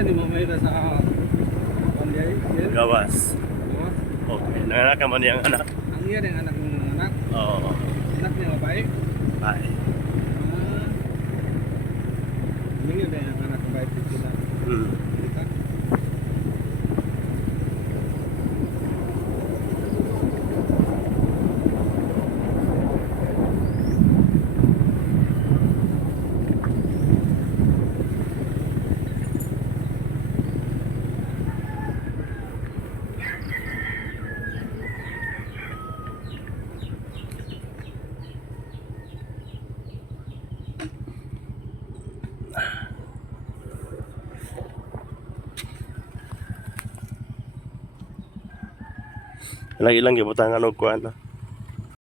na ni mamay na sa Panday. Gawas. Okay, nanganak naman yung anak. Ang iya yung anak ng anak. Oo. Anak niya babae. Bye. Hindi na yung anak ng babae dito na. Kita. Ilang gibutangan og kuan.